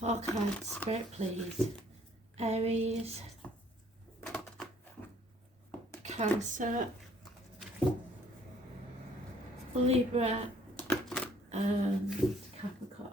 4 cards, Spirit, please. Aries, Cancer, Libra, and Capricorn.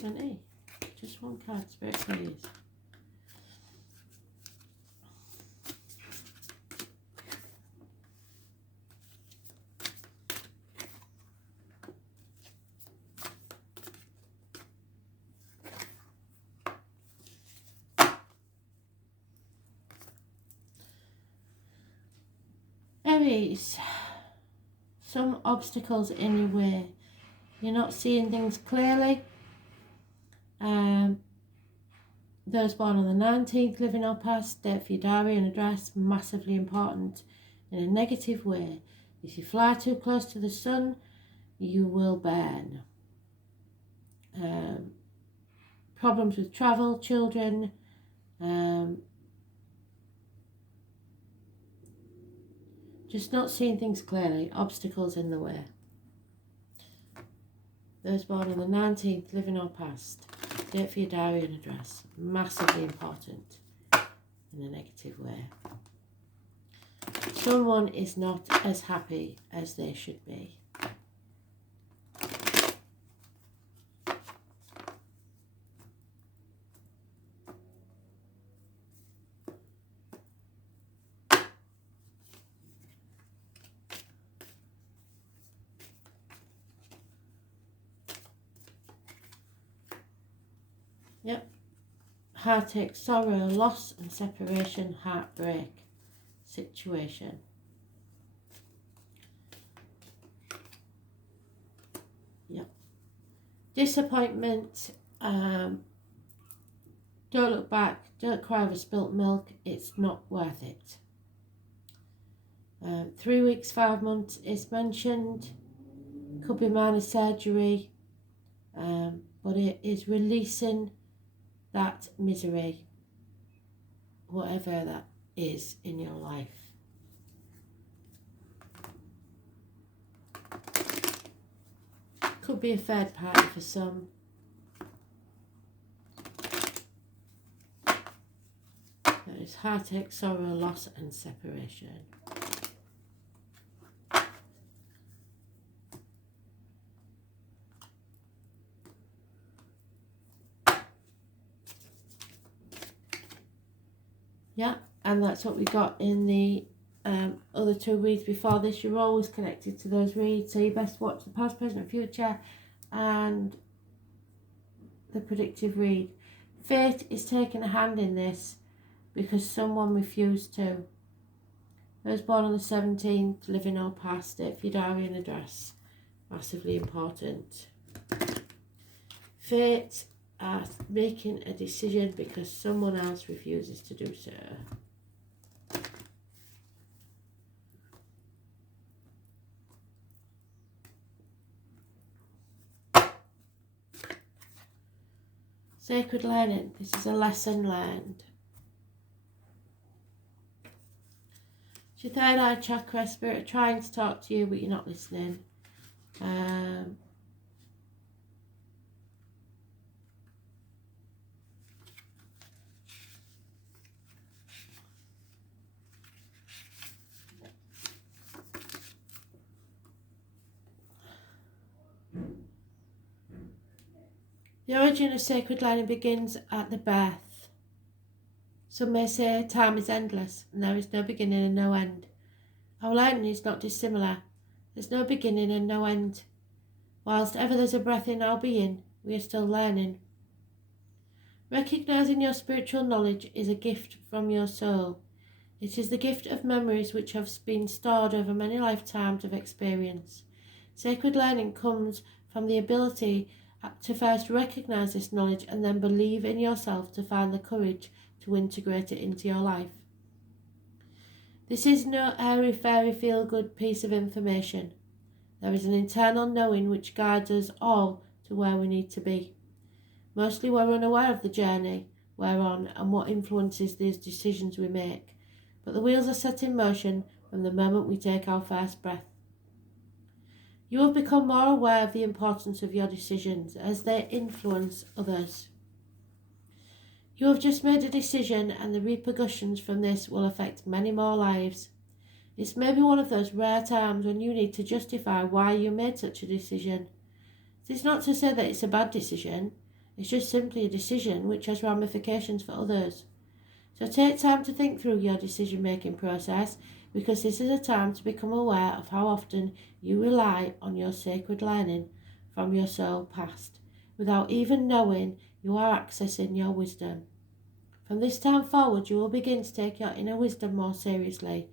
Too many. Just 1 card, Spirit, please. Aries, some obstacles in your way. You're not seeing things clearly. Those born on the 19th, living or past, date for your diary and address, massively important in a negative way. If you fly too close to the sun, you will burn. Problems with travel, children, just not seeing things clearly, obstacles in the way. Those born on the 19th, living or past, date for your diary and address, massively important in a negative way. Someone is not as happy as they should be. Yep. Heartache, sorrow, loss and separation, heartbreak situation. Yep. Disappointment. Don't look back. Don't cry over spilt milk. It's not worth it. 3 weeks, 5 months is mentioned. Could be minor surgery. But it is releasing that misery, whatever that is in your life. Could be a third party for some. There is heartache, sorrow, loss and separation. Yeah, and that's what we got in the other 2 reads before this. You're always connected to those reads, so you best watch the past, present and future and the predictive read. Fate is taking a hand in this because someone refused to. Those born on the 17th, living or past, date for your diary and address, massively important. Fate are making a decision because someone else refuses to do so. Sacred learning. This is a lesson learned. It's your third eye chakra. Spirit trying to talk to you, but you're not listening. The origin of sacred learning begins at the birth. Some may say time is endless and there is no beginning and no end. Our learning is not dissimilar. There's no beginning and no end. Whilst ever there's a breath in our being, we are still learning. Recognising your spiritual knowledge is a gift from your soul. It is the gift of memories which have been stored over many lifetimes of experience. Sacred learning comes from the ability to first recognise this knowledge and then believe in yourself to find the courage to integrate it into your life. This is no airy-fairy feel-good piece of information. There is an internal knowing which guides us all to where we need to be. Mostly we're unaware of the journey we're on and what influences these decisions we make, but the wheels are set in motion from the moment we take our first breath. You have become more aware of the importance of your decisions as they influence others. You have just made a decision and the repercussions from this will affect many more lives. It's maybe one of those rare times when you need to justify why you made such a decision. It's not to say that it's a bad decision, it's just simply a decision which has ramifications for others. So take time to think through your decision-making process, because this is a time to become aware of how often you rely on your sacred learning from your soul past, without even knowing you are accessing your wisdom. From this time forward, you will begin to take your inner wisdom more seriously,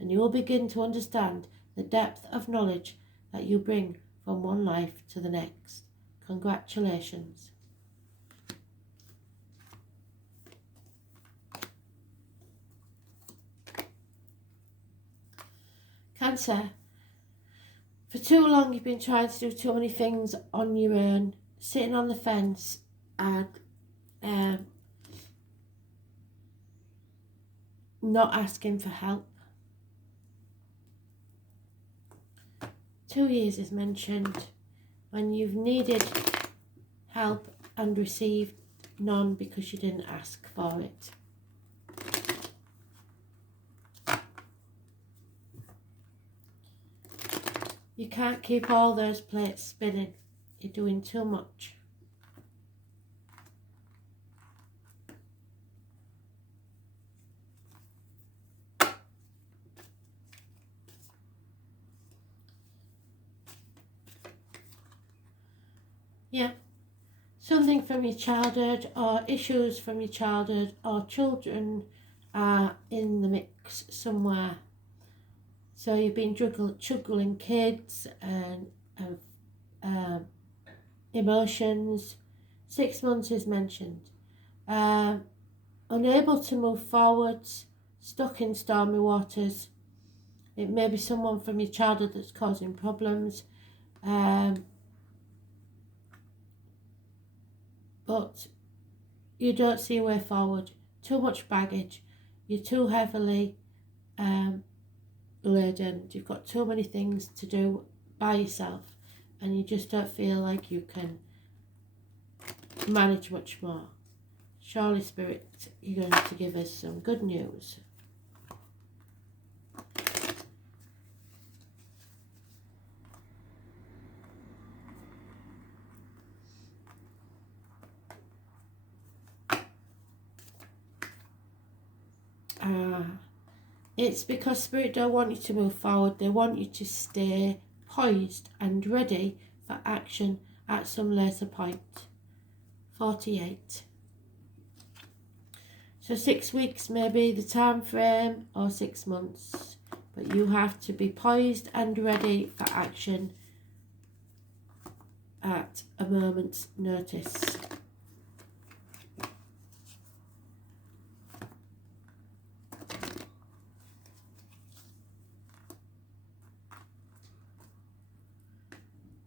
and you will begin to understand the depth of knowledge that you bring from one life to the next. Congratulations. Cancer. For too long you've been trying to do too many things on your own, sitting on the fence and not asking for help. 2 years is mentioned when you've needed help and received none because you didn't ask for it. You can't keep all those plates spinning. You're doing too much. Yeah. Something from your childhood or issues from your childhood or children are in the mix somewhere. So you've been juggling kids and emotions. 6 months is mentioned. Unable to move forwards, stuck in stormy waters. It may be someone from your childhood that's causing problems. But you don't see a way forward. Too much baggage. You're too heavily laden. You've got too many things to do by yourself, and you just don't feel like you can manage much more. Surely, Spirit, you're going to give us some good news. It's because Spirit don't want you to move forward. They want you to stay poised and ready for action at some later point. 48. So 6 weeks may be the time frame, or 6 months, but you have to be poised and ready for action at a moment's notice.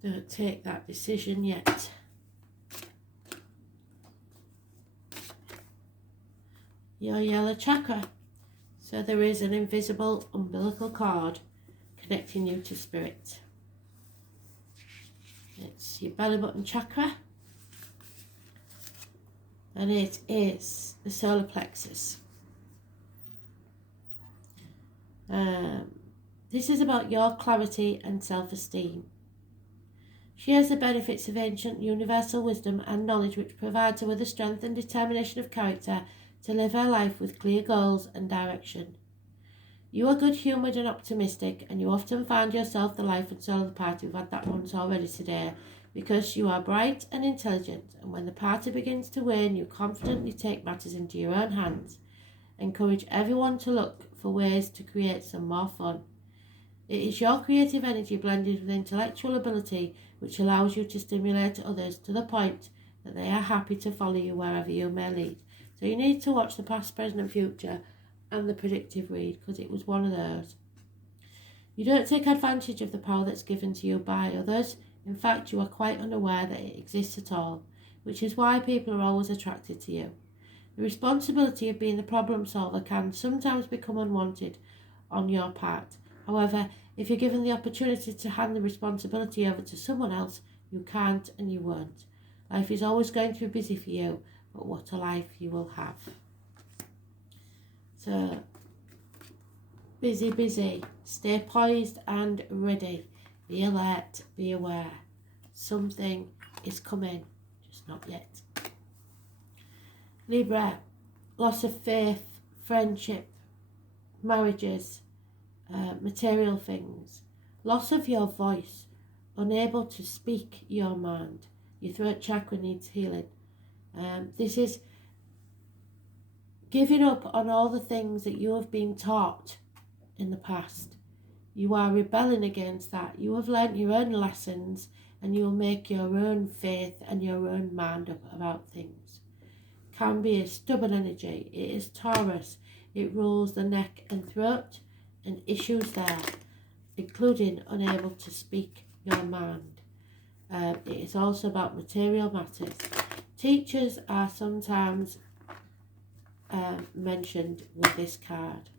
Don't take that decision yet. Your yellow chakra. So there is an invisible umbilical cord connecting you to Spirit. It's your belly button chakra, and it is the solar plexus. This is about your clarity and self-esteem. She has the benefits of ancient universal wisdom and knowledge which provides her with the strength and determination of character to live her life with clear goals and direction. You are good-humoured and optimistic, and you often find yourself the life and soul of the party. We've had that once already today. Because you are bright and intelligent, and when the party begins to wane, you confidently take matters into your own hands. Encourage everyone to look for ways to create some more fun. It is your creative energy blended with intellectual ability which allows you to stimulate others to the point that they are happy to follow you wherever you may lead. So you need to watch the past, present and future and the predictive read, because it was one of those. You don't take advantage of the power that's given to you by others. In fact, you are quite unaware that it exists at all, which is why people are always attracted to you. The responsibility of being the problem solver can sometimes become unwanted on your part. However, if you're given the opportunity to hand the responsibility over to someone else, you can't and you won't. Life is always going to be busy for you, but what a life you will have. So, busy, busy. Stay poised and ready. Be alert, be aware. Something is coming, just not yet. Libra, loss of faith, friendship, marriages, material things, loss of your voice, unable to speak your mind. Your throat chakra needs healing. This is giving up on all the things that you have been taught in the past. You are rebelling against that. You have learnt your own lessons and you will make your own faith and your own mind up about things. Can be a stubborn energy. It is Taurus. It rules the neck and throat, and issues there, including unable to speak your mind. It is also about material matters. Teachers are sometimes mentioned with this card.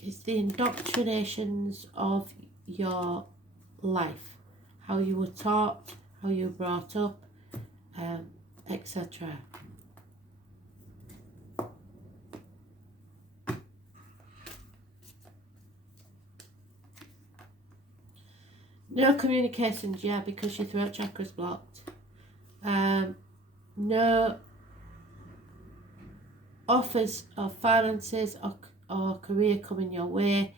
It's the indoctrinations of your life, how you were taught, how you were brought up, etc. No communications, yeah, because your throat chakra's blocked. No offers of finances or career coming your way.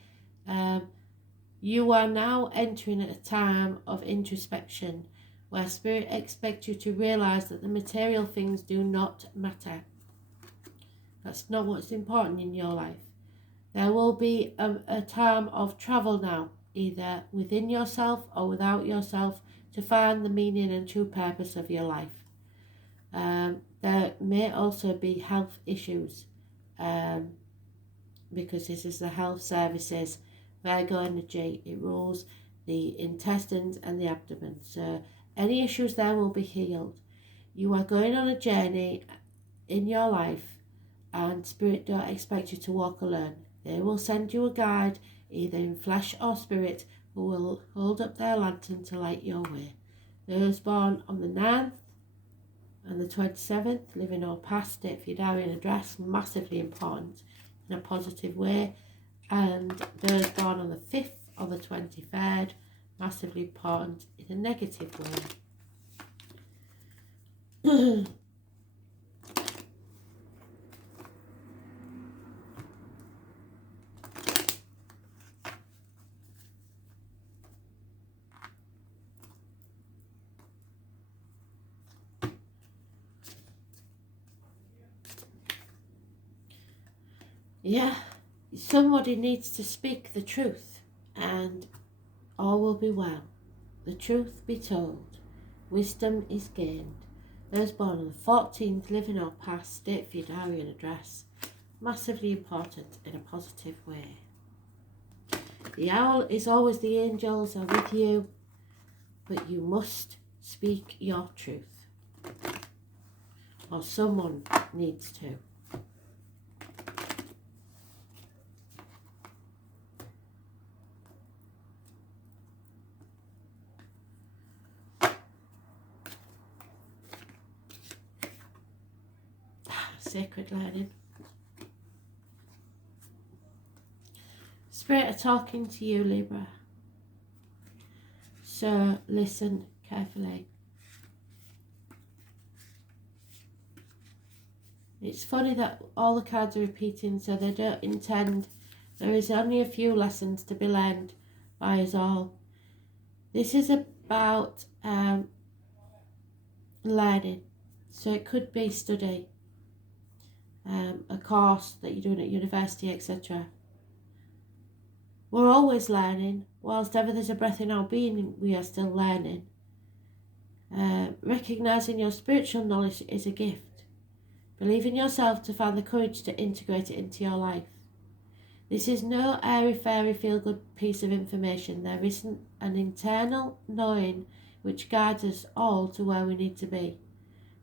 You are now entering a time of introspection where Spirit expects you to realise that the material things do not matter. That's not what's important in your life. There will be a time of travel now, either within yourself or without yourself, to find the meaning and true purpose of your life. There may also be health issues, because this is the health services. Virgo energy, it rules the intestines and the abdomen. So any issues there will be healed. You are going on a journey in your life, and Spirit don't expect you to walk alone. They will send you a guide, either in flesh or spirit, who will hold up their lantern to light your way. Those born on the 9th and the 27th, living or past, date for your diary and address, massively important in a positive way. And those born on the 5th or the 23rd, massively important in a negative way. Yeah, somebody needs to speak the truth, and all will be well. The truth be told, wisdom is gained. Those born on the 14th, living or past, date for your diary and address, massively important in a positive way. The owl is always the angels are with you, but you must speak your truth, or someone needs to. Sacred learning. Spirit are talking to you, Libra. So listen carefully. It's funny that all the cards are repeating, so they don't intend. There is only a few lessons to be learned by us all. This is about learning. So it could be study. a course that you're doing at university, etc. We're always learning. Whilst ever there's a breath in our being, we are still learning. Recognising your spiritual knowledge is a gift. Believe in yourself to find the courage to integrate it into your life. This is no airy-fairy feel-good piece of information. There isn't an internal knowing which guides us all to where we need to be.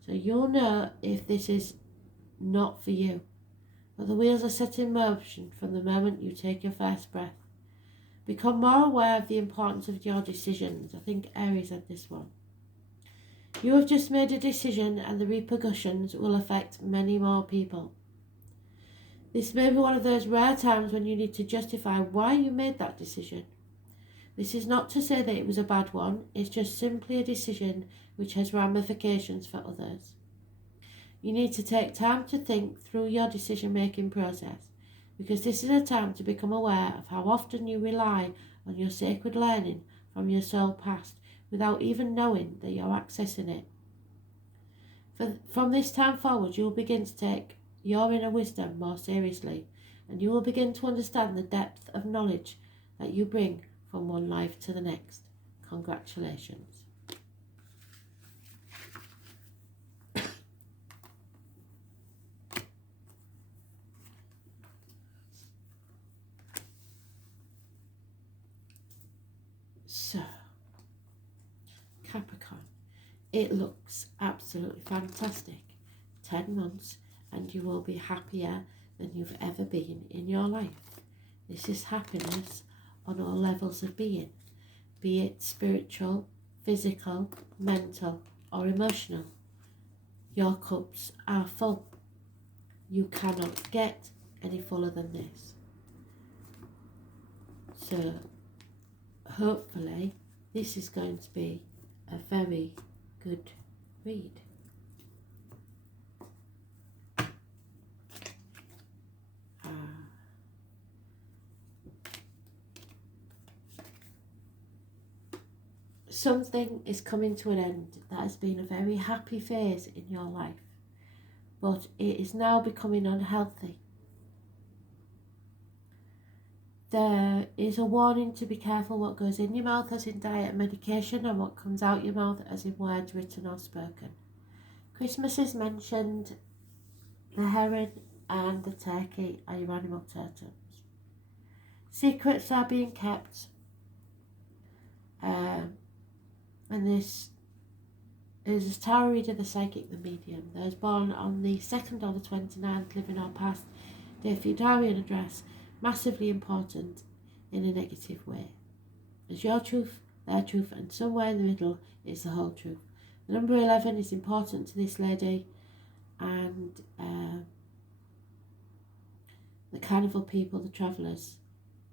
So you'll know if this is not for you. But the wheels are set in motion from the moment you take your first breath. Become more aware of the importance of your decisions. I think Aries had this one. You have just made a decision and the repercussions will affect many more people. This may be one of those rare times when you need to justify why you made that decision. This is not to say that it was a bad one, it's just simply a decision which has ramifications for others. You need to take time to think through your decision-making process, because this is a time to become aware of how often you rely on your sacred learning from your soul past without even knowing that you're accessing it. From this time forward, you will begin to take your inner wisdom more seriously, and you will begin to understand the depth of knowledge that you bring from one life to the next. Congratulations. So, Capricorn, it looks absolutely fantastic. 10 months and you will be happier than you've ever been in your life. This is happiness on all levels of being, be it spiritual, physical, mental or emotional. Your cups are full. You cannot get any fuller than this. So hopefully this is going to be a very good read. Something is coming to an end that has been a very happy phase in your life, but it is now becoming unhealthy. There is a warning to be careful what goes in your mouth as in diet and medication and what comes out your mouth as in words written or spoken. Christmas is mentioned, the heron and the turkey are your animal totems. Secrets are being kept, and this is a tarot reader, the psychic, the medium. Those born on the 2nd or the 29th, living or past, their Fudarian address, massively important in a negative way. There's your truth, their truth, and somewhere in the middle is the whole truth. The number 11 is important to this lady, and the carnival people, the travellers,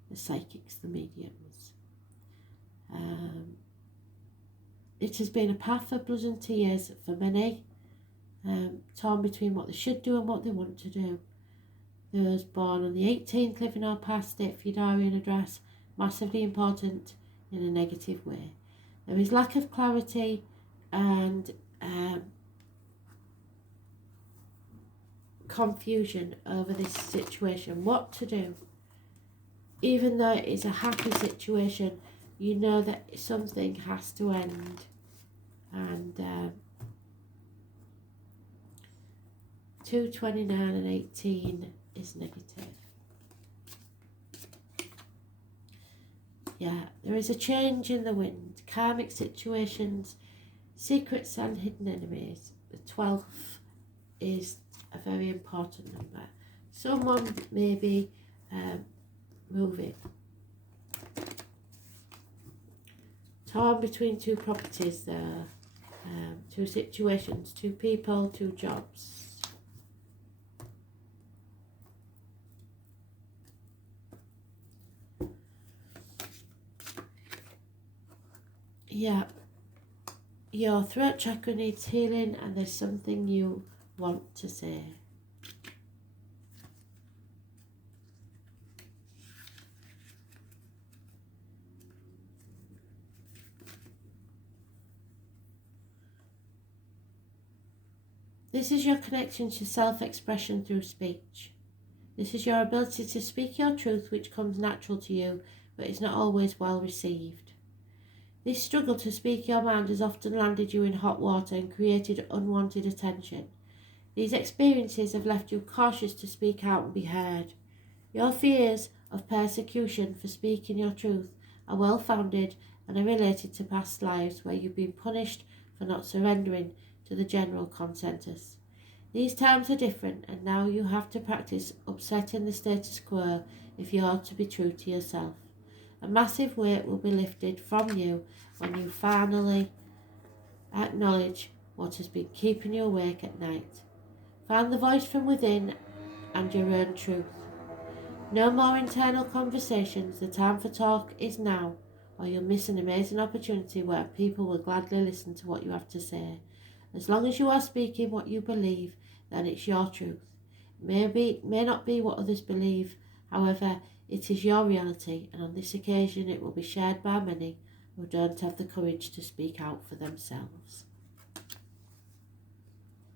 the psychics, the mediums. It has been a path of blood and tears for many, torn between what they should do and what they want to do. Those born on the 18th, living or past it, Fudarian address, massively important in a negative way. There is lack of clarity and confusion over this situation, what to do. Even though it is a happy situation, you know that something has to end, and 2, 29 and 18 is negative. Yeah, there is a change in the wind, karmic situations, secrets and hidden enemies. The 12th is a very important number. Someone may be moving. Torn between two properties there, two situations, two people, two jobs. Yeah, your throat chakra needs healing and there's something you want to say. This is your connection to self-expression through speech. This is your ability to speak your truth, which comes natural to you, but is not always well received. This struggle to speak your mind has often landed you in hot water and created unwanted attention. These experiences have left you cautious to speak out and be heard. Your fears of persecution for speaking your truth are well-founded and are related to past lives where you've been punished for not surrendering to the general consensus. These times are different, and now you have to practice upsetting the status quo if you are to be true to yourself. A massive weight will be lifted from you when you finally acknowledge what has been keeping you awake at night. Find the voice from within and your own truth. No more internal conversations. The time for talk is now, or you'll miss an amazing opportunity where people will gladly listen to what you have to say. As long as you are speaking what you believe, then it's your truth. It may not be what others believe, however, it is your reality, and on this occasion it will be shared by many who don't have the courage to speak out for themselves.